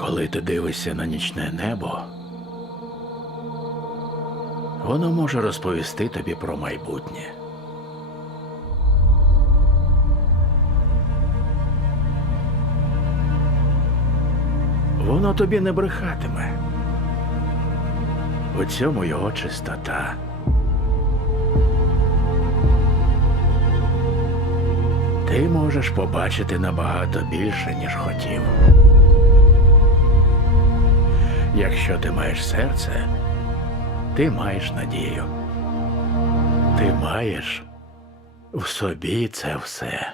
Коли ти дивишся на нічне небо, воно може розповісти тобі про майбутнє. Воно тобі не брехатиме. У цьому його чистота. Ти можеш побачити набагато більше, ніж хотів. Якщо ти маєш серце, ти маєш надію. Ти маєш в собі це все.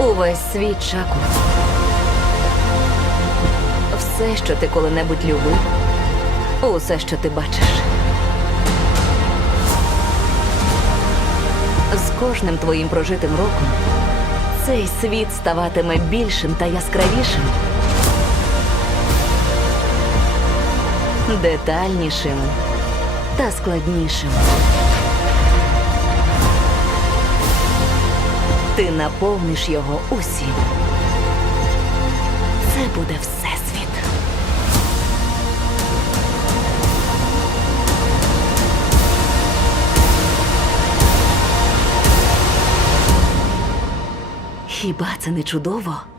Увесь світ шаку. Все, що ти коли-небудь любив, усе, що ти бачиш. З кожним твоїм прожитим роком цей світ ставатиме більшим та яскравішим, детальнішим та складнішим. Ти наповниш його усім. Це буде все. Хіба це не чудово?